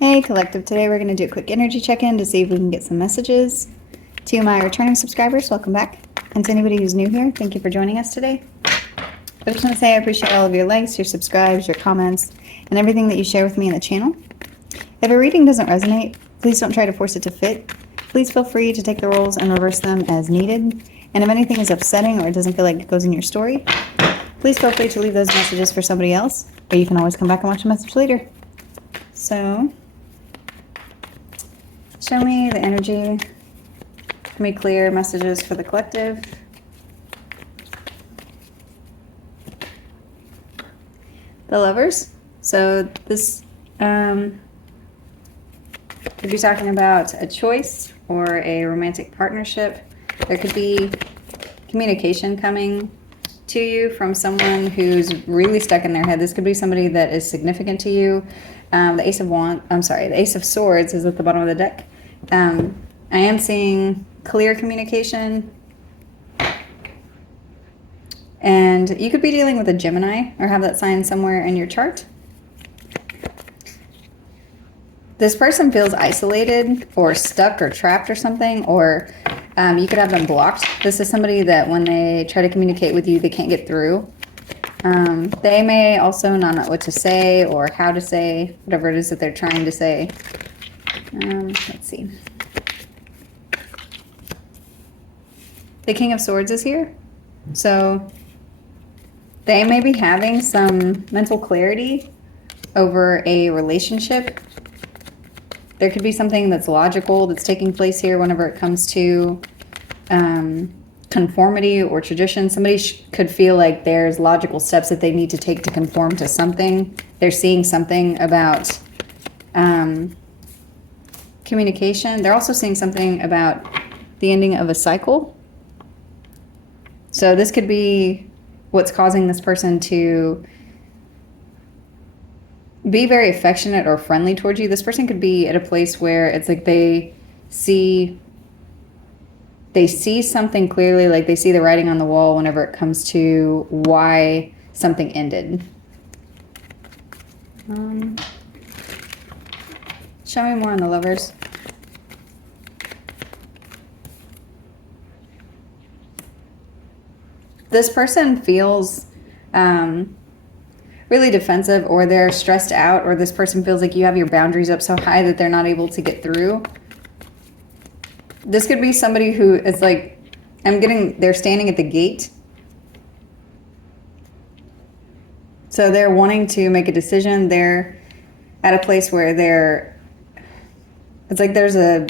Hey Collective, today we're going to do a quick energy check-in to see if we can get some messages. To my returning subscribers, welcome back. And to anybody who's new here, thank you for joining us today. I just want to say I appreciate all of your likes, your subscribes, your comments, and everything that you share with me in the channel. If a reading doesn't resonate, please don't try to force it to fit. Please feel free to take the roles and reverse them as needed. And if anything is upsetting or it doesn't feel like it goes in your story, please feel free to leave those messages for somebody else, or you can always come back and watch a message later. So, show me the energy. Give me clear messages for the collective. The Lovers. So this could be talking about a choice or a romantic partnership. There could be communication coming to you from someone who's really stuck in their head. This could be somebody that is significant to you. The Ace of Swords is at the bottom of the deck. I am seeing clear communication. And you could be dealing with a Gemini or have that sign somewhere in your chart. This person feels isolated or stuck or trapped or something, or you could have them blocked. This is somebody that when they try to communicate with you, they can't get through. They may also not know what to say or how to say whatever it is that they're trying to say. Let's see. The King of Swords is here. So they may be having some mental clarity over a relationship. There could be something that's logical that's taking place here whenever it comes to conformity or tradition. Somebody could feel like there's logical steps that they need to take to conform to something. They're seeing something about communication. They're also seeing something about the ending of a cycle. So this could be what's causing this person to be very affectionate or friendly towards you. This person could be at a place where it's like they see something clearly, like they see the writing on the wall whenever it comes to why something ended. Show me more on the Lovers. This person feels really defensive, or they're stressed out, or this person feels like you have your boundaries up so high that they're not able to get through. This could be somebody who is like, they're standing at the gate. So they're wanting to make a decision. They're at a place where it's like there's a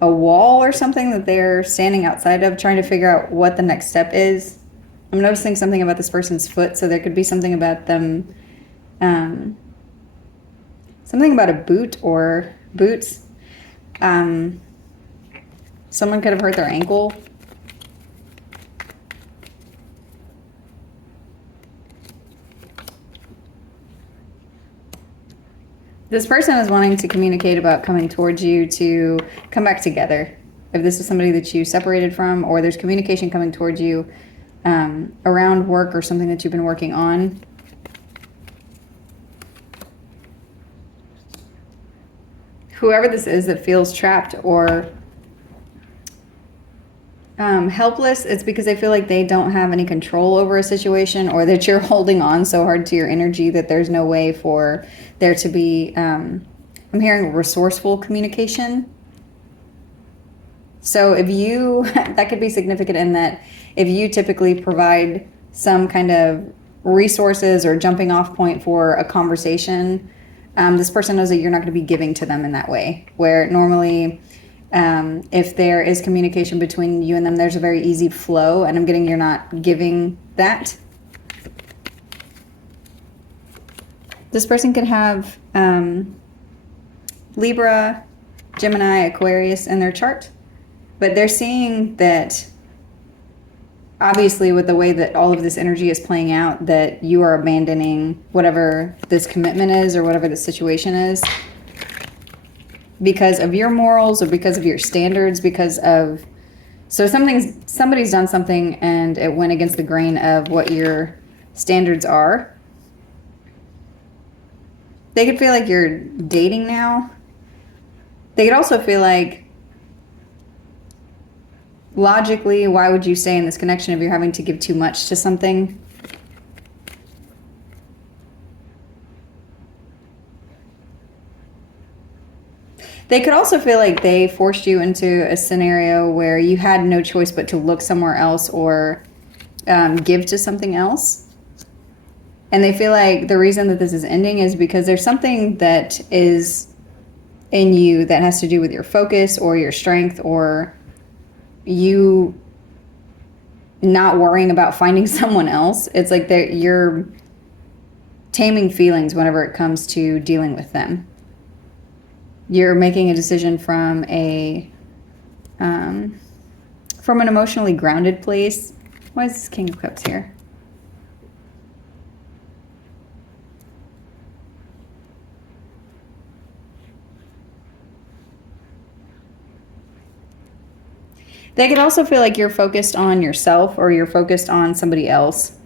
wall or something that they're standing outside of, trying to figure out what the next step is. I'm noticing something about this person's foot, so there could be something about them, something about a boot or boots. Someone could have hurt their ankle. This person is wanting to communicate about coming towards you to come back together. If this is somebody that you separated from, or there's communication coming towards you around work or something that you've been working on. Whoever this is that feels trapped or helpless, it's because they feel like they don't have any control over a situation, or that you're holding on so hard to your energy that there's no way for there to be, I'm hearing resourceful communication. So if you, that could be significant in that if you typically provide some kind of resources or jumping off point for a conversation, this person knows that you're not going to be giving to them in that way, where normally if there is communication between you and them, there's a very easy flow, and I'm getting you're not giving that. This person could have Libra, Gemini, Aquarius in their chart, but they're seeing that obviously with the way that all of this energy is playing out, that you are abandoning whatever this commitment is or whatever the situation is because of your morals or because of your standards, so somebody's done something and it went against the grain of what your standards are. They could feel like you're dating now. They could also feel like, logically, why would you stay in this connection if you're having to give too much to something? They could also feel like they forced you into a scenario where you had no choice but to look somewhere else or give to something else. And they feel like the reason that this is ending is because there's something that is in you that has to do with your focus or your strength or you not worrying about finding someone else. It's like you're taming feelings whenever it comes to dealing with them. You're making a decision from an emotionally grounded place. Why is this King of Cups here? They could also feel like you're focused on yourself or you're focused on somebody else.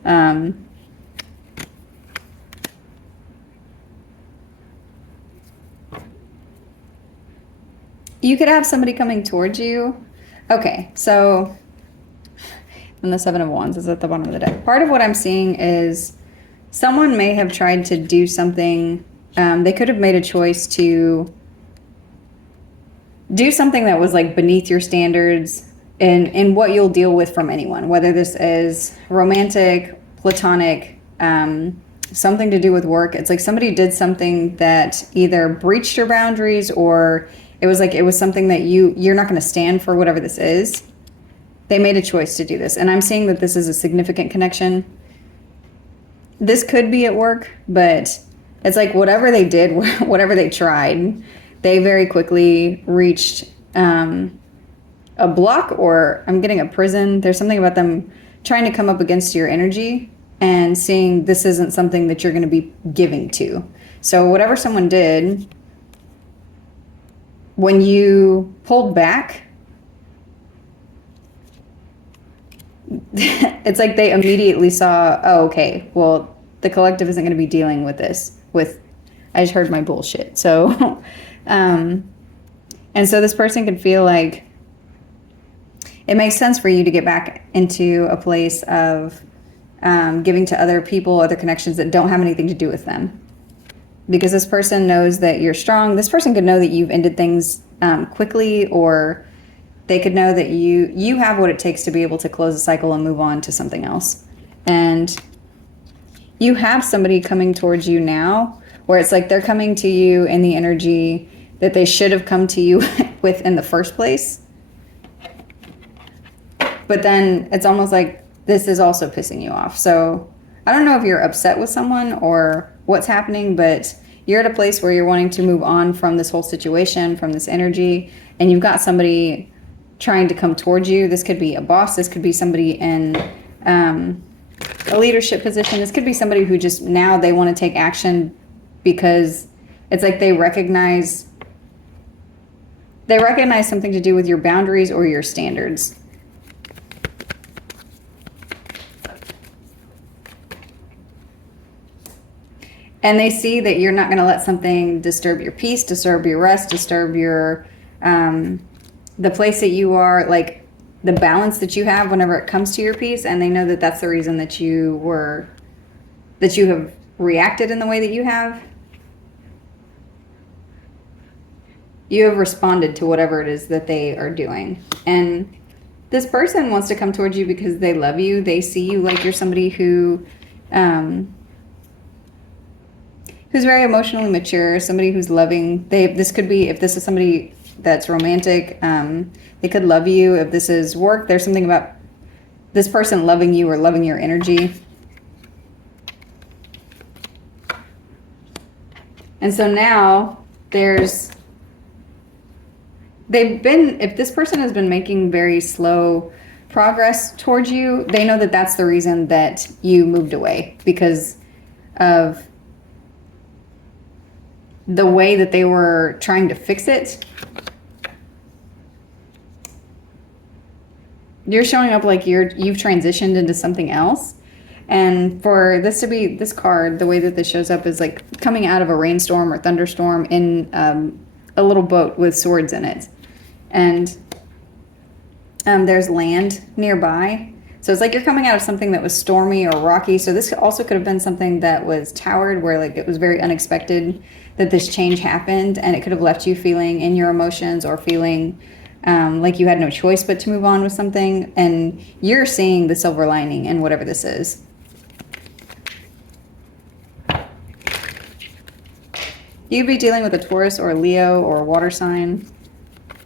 You could have somebody coming towards you. Okay, so and the Seven of Wands is at the bottom of the deck. Part of what I'm seeing is someone may have tried to do something. They could have made a choice to do something that was like beneath your standards and what you'll deal with from anyone, whether this is romantic, platonic, something to do with work. It's like somebody did something that either breached your boundaries or it was something that you're not going to stand for, whatever this is. They made a choice to do this. And I'm seeing that this is a significant connection. This could be at work, but it's like whatever they did, whatever they tried, they very quickly reached a block, or I'm getting a prison. There's something about them trying to come up against your energy and seeing this isn't something that you're going to be giving to. So whatever someone did, when you pulled back, it's like they immediately saw, oh, okay, well, the collective isn't going to be dealing with this. I just heard my bullshit. So, and so this person could feel like it makes sense for you to get back into a place of giving to other people, other connections that don't have anything to do with them. Because this person knows that you're strong. This person could know that you've ended things quickly, or they could know that you have what it takes to be able to close a cycle and move on to something else. And you have somebody coming towards you now where it's like they're coming to you in the energy that they should have come to you with in the first place. But then it's almost like this is also pissing you off. So I don't know if you're upset with someone or what's happening, but you're at a place where you're wanting to move on from this whole situation, from this energy, and you've got somebody trying to come towards you. This could be a boss. This could be somebody in a leadership position. This could be somebody who just now they want to take action because it's like they recognize something to do with your boundaries or your standards. And they see that you're not going to let something disturb your peace, disturb your rest, disturb your the place that you are, like the balance that you have whenever it comes to your peace. And they know that that's the reason that you have reacted in the way that you have. You have responded to whatever it is that they are doing. And this person wants to come towards you because they love you. They see you like you're somebody who's very emotionally mature, somebody who's loving. This could be, if this is somebody that's romantic, they could love you. If this is work, there's something about this person loving you or loving your energy. And so now if this person has been making very slow progress towards you, they know that that's the reason that you moved away, because of the way that they were trying to fix it. You're showing up like you've transitioned into something else. And for this to be this card, the way that this shows up is like coming out of a rainstorm or thunderstorm in a little boat with swords in it. And there's land nearby. So it's like you're coming out of something that was stormy or rocky. So this also could have been something that was towered, where like it was very unexpected that this change happened, and it could have left you feeling in your emotions or feeling like you had no choice but to move on with something. And you're seeing the silver lining in whatever this is. You'd be dealing with a Taurus or a Leo or a water sign.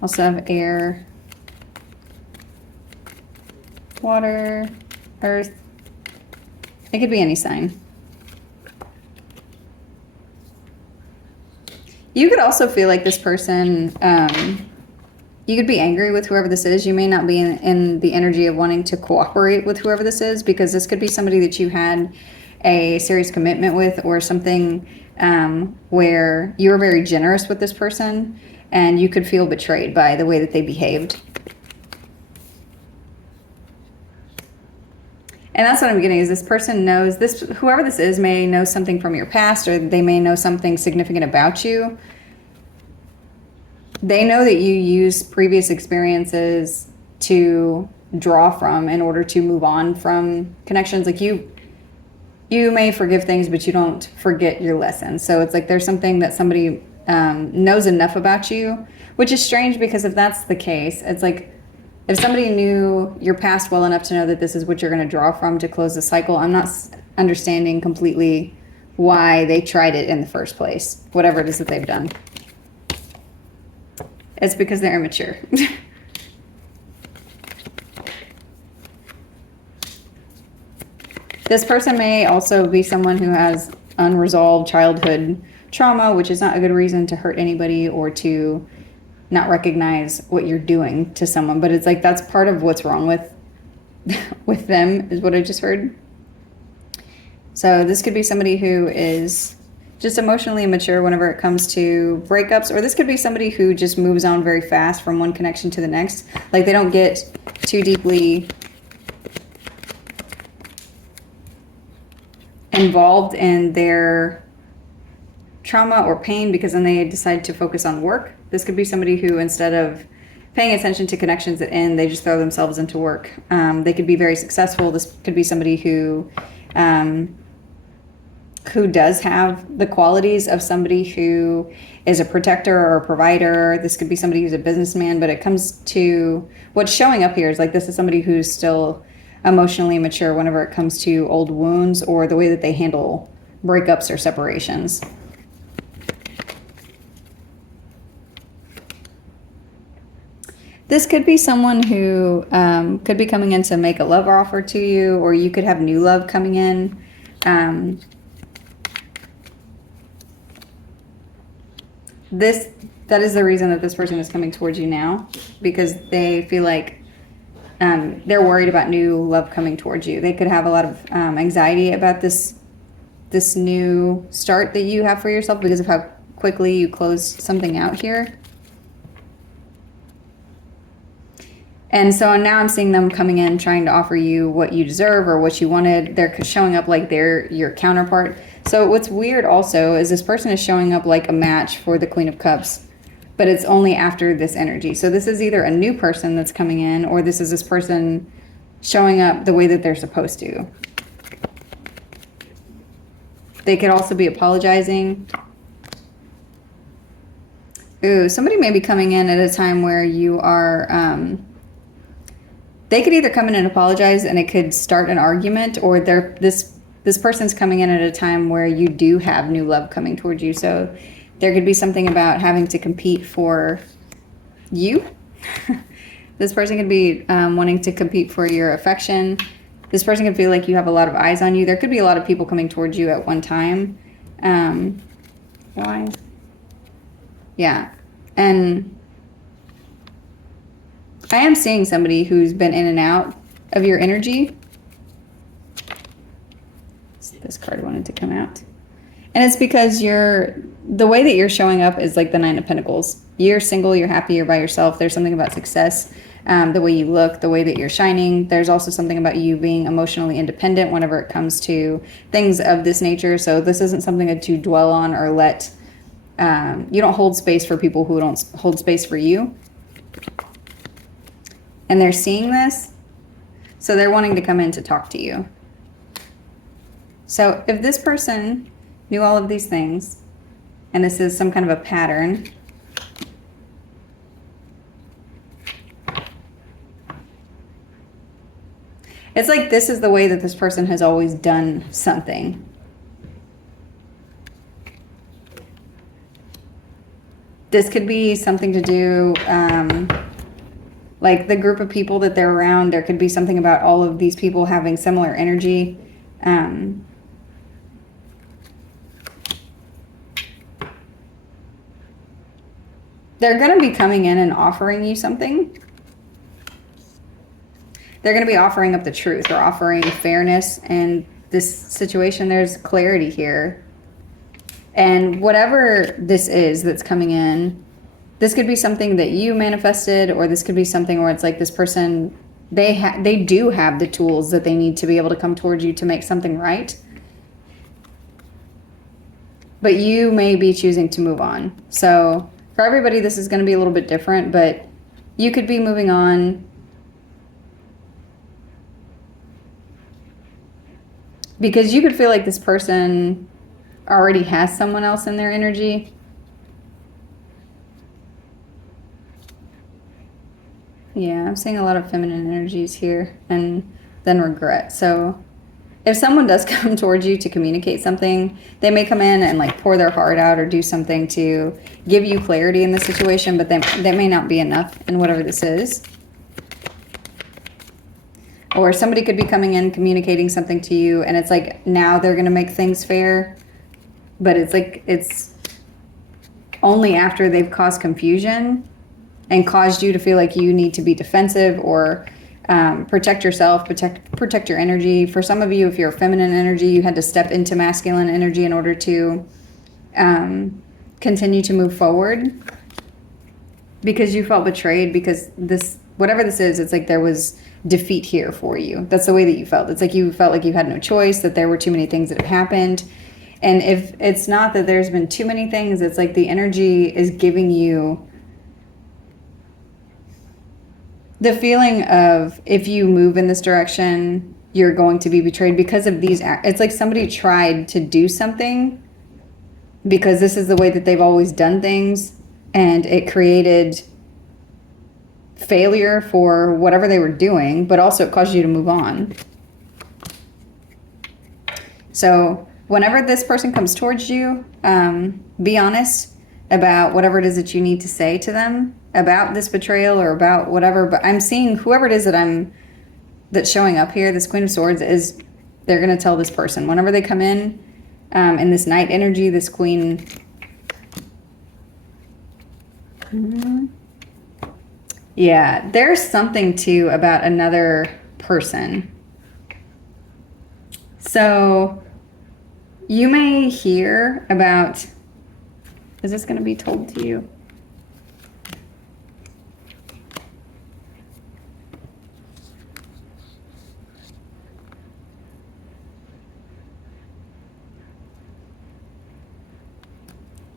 Also have air, water, earth. It could be any sign. You could also feel like this person, you could be angry with whoever this is. You may not be in the energy of wanting to cooperate with whoever this is, because this could be somebody that you had a serious commitment with, or something where you were very generous with this person and you could feel betrayed by the way that they behaved. And that's what I'm getting, is this person knows this, whoever this is may know something from your past, or they may know something significant about you. They know that you use previous experiences to draw from in order to move on from connections. Like you may forgive things, but you don't forget your lessons. So it's like there's something that somebody knows enough about you, which is strange, because if that's the case, it's like if somebody knew your past well enough to know that this is what you're going to draw from to close the cycle, I'm not understanding completely why they tried it in the first place, whatever it is that they've done. It's because they're immature. This person may also be someone who has unresolved childhood trauma, which is not a good reason to hurt anybody or to not recognize what you're doing to someone. But it's like that's part of what's wrong with them, is what I just heard. So this could be somebody who is just emotionally immature whenever it comes to breakups, or this could be somebody who just moves on very fast from one connection to the next. Like they don't get too deeply involved in their trauma or pain, because then they decide to focus on work. This could be somebody who, instead of paying attention to connections that end, they just throw themselves into work. They could be very successful. This could be somebody who does have the qualities of somebody who is a protector or a provider. This could be somebody who's a businessman, but it comes to what's showing up here is like this is somebody who's still emotionally immature whenever it comes to old wounds or the way that they handle breakups or separations. This could be someone who could be coming in to make a love offer to you, or you could have new love coming in. That is the reason that this person is coming towards you now, because they feel like they're worried about new love coming towards you. They could have a lot of anxiety about this new start that you have for yourself because of how quickly you close something out here. And so now I'm seeing them coming in trying to offer you what you deserve or what you wanted. They're showing up like they're your counterpart. So what's weird also is this person is showing up like a match for the Queen of Cups, but it's only after this energy. So this is either a new person that's coming in, or this is this person showing up the way that they're supposed to. They could also be apologizing. Ooh, somebody may be coming in at a time where you are... they could either come in and apologize and it could start an argument, or this person's coming in at a time where you do have new love coming towards you. So there could be something about having to compete for you. This person could be wanting to compete for your affection. This person could feel like you have a lot of eyes on you. There could be a lot of people coming towards you at one time. Why? Yeah. And I am seeing somebody who's been in and out of your energy. This card wanted to come out. And it's because the way that you're showing up is like the Nine of Pentacles. You're single, you're happy, you're by yourself. There's something about success. the way you look, the way that you're shining. There's also something about you being emotionally independent whenever it comes to things of this nature. So this isn't something that you dwell on or let, you don't hold space for people who don't hold space for you. And they're seeing this, so they're wanting to come in to talk to you. So if this person knew all of these things, and this is some kind of a pattern, it's like this is the way that this person has always done something. This could be something to do, like the group of people that they're around. There could be something about all of these people having similar energy. They're going to be coming in and offering you something. They're going to be offering up the truth or offering fairness in this situation. There's clarity here. And whatever this is that's coming in, this could be something that you manifested, or this could be something where it's like this person, they do have the tools that they need to be able to come towards you to make something right. But you may be choosing to move on. So for everybody, this is going to be a little bit different, but you could be moving on because you could feel like this person already has someone else in their energy. Yeah, I'm seeing a lot of feminine energies here, and then regret. So if someone does come towards you to communicate something, they may come in and like pour their heart out or do something to give you clarity in the situation, but that may not be enough in whatever this is. Or somebody could be coming in, communicating something to you, and it's like now they're going to make things fair, but it's like it's only after they've caused confusion and caused you to feel like you need to be defensive or protect yourself, protect your energy. For some of you, if you're feminine energy, you had to step into masculine energy in order to continue to move forward because you felt betrayed, because this, whatever this is, it's like there was defeat here for you. That's the way that you felt. It's like you felt like you had no choice, that there were too many things that have happened. And if it's not that there's been too many things, it's like the energy is giving you the feeling of if you move in this direction, you're going to be betrayed because of these. It's like somebody tried to do something because this is the way that they've always done things, and it created failure for whatever they were doing, but also it caused you to move on. So whenever this person comes towards you, be honest about whatever it is that you need to say to them about this betrayal or about whatever. But I'm seeing whoever it is that's showing up here, this Queen of Swords, is they're going to tell this person whenever they come in this Knight energy, this Queen. Yeah, there's something too about another person. So you may hear about, is this going to be told to you?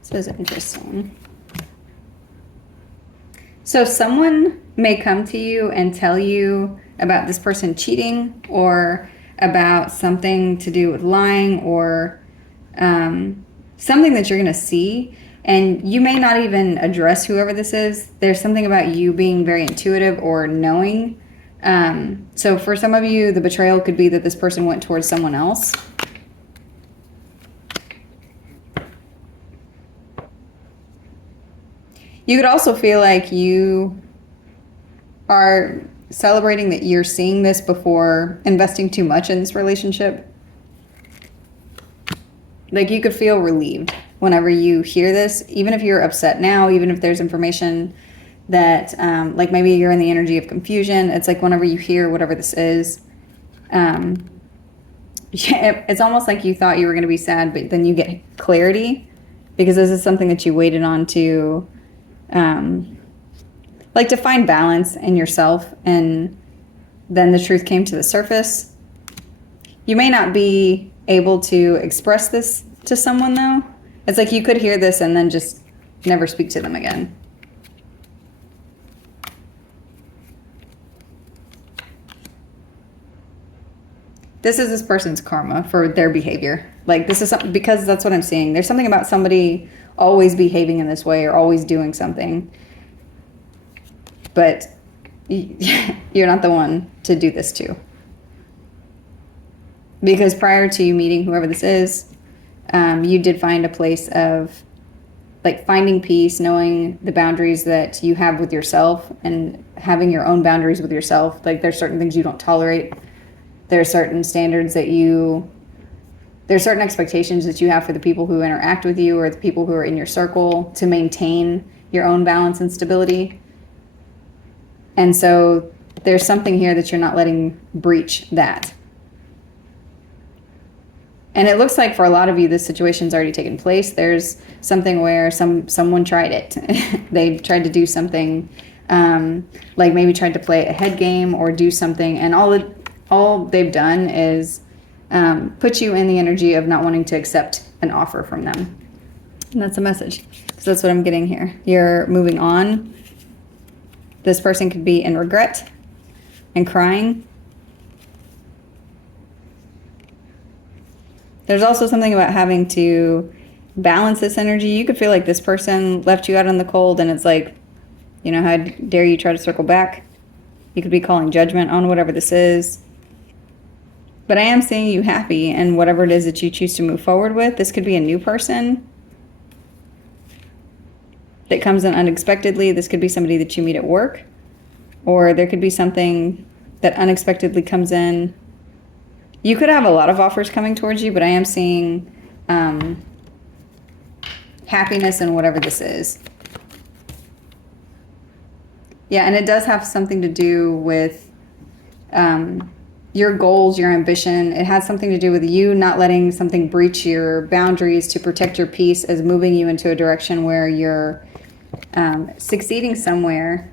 This is interesting. So someone may come to you and tell you about this person cheating, or about something to do with lying, or something that you're going to see, and you may not even address whoever this is. There's something about you being very intuitive or knowing. So for some of you, the betrayal could be that this person went towards someone else. You could also feel like you are celebrating that you're seeing this before investing too much in this relationship. Like you could feel relieved whenever you hear this, even if you're upset now, even if there's information that, like maybe you're in the energy of confusion. It's like whenever you hear whatever this is, it's almost like you thought you were going to be sad, but then you get clarity because this is something that you waited on to like to find balance in yourself, and then the truth came to the surface. You may not be able to express this to someone, though. It's like you could hear this and then just never speak to them again. This is this person's karma for their behavior. Like, this is something, because that's what I'm seeing. There's something about somebody always behaving in this way or always doing something. But you're not the one to do this to. Because prior to you meeting whoever this is, you did find a place of like finding peace, knowing the boundaries that you have with yourself and having your own boundaries with yourself. Like, there's certain things you don't tolerate. There are certain standards that there's certain expectations that you have for the people who interact with you or the people who are in your circle to maintain your own balance and stability. And so there's something here that you're not letting breach that. And it looks like for a lot of you, this situation's already taken place. There's something where someone tried it. They tried to do something, like maybe tried to play a head game or do something, and all they've done is put you in the energy of not wanting to accept an offer from them. And that's a message, because that's what I'm getting here. You're moving on. This person could be in regret and crying. There's also something about having to balance this energy. You could feel like this person left you out in the cold, and it's like, how dare you try to circle back? You could be calling judgment on whatever this is. But I am seeing you happy in whatever it is that you choose to move forward with. This could be a new person that comes in unexpectedly. This could be somebody that you meet at work, or there could be something that unexpectedly comes in. You could have a lot of offers coming towards you, but I am seeing happiness in whatever this is. Yeah, and it does have something to do with your goals, your ambition. It has something to do with you not letting something breach your boundaries to protect your peace, as moving you into a direction where you're succeeding somewhere.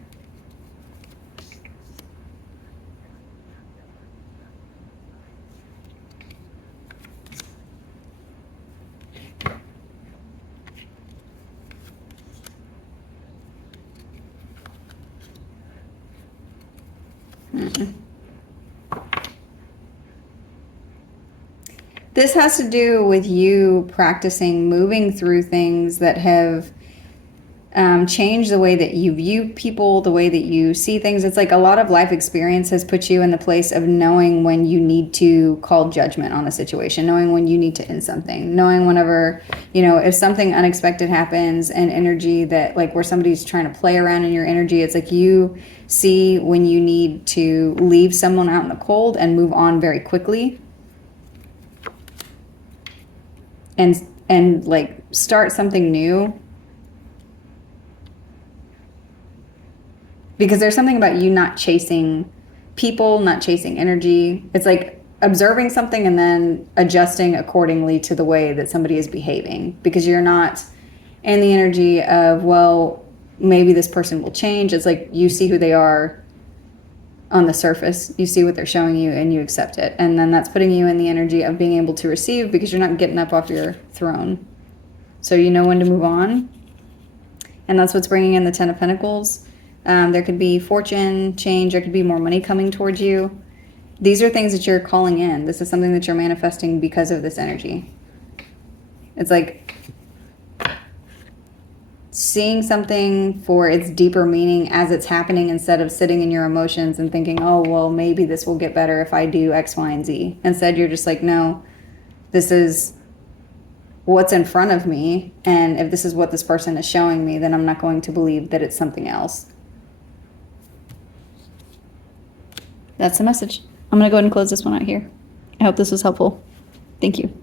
This has to do with you practicing moving through things that have changed the way that you view people, the way that you see things. It's like a lot of life experience has put you in the place of knowing when you need to call judgment on a situation, knowing when you need to end something, knowing whenever, if something unexpected happens and energy that, like, where somebody's trying to play around in your energy, it's like you see when you need to leave someone out in the cold and move on very quickly. And like start something new. Because there's something about you not chasing people, not chasing energy. It's like observing something and then adjusting accordingly to the way that somebody is behaving. Because you're not in the energy of, well, maybe this person will change. It's like you see who they are on the surface. You see what they're showing you and you accept it. And then that's putting you in the energy of being able to receive, because you're not getting up off your throne. So you know when to move on. And that's what's bringing in the Ten of Pentacles. There could be fortune change. There could be more money coming towards you. These are things that you're calling in. This is something that you're manifesting because of this energy. It's like seeing something for its deeper meaning as it's happening, instead of sitting in your emotions and thinking, oh, well, maybe this will get better if I do X, Y, and Z. Instead, you're just like, no, this is what's in front of me. And if this is what this person is showing me, then I'm not going to believe that it's something else. That's the message. I'm going to go ahead and close this one out here. I hope this was helpful. Thank you.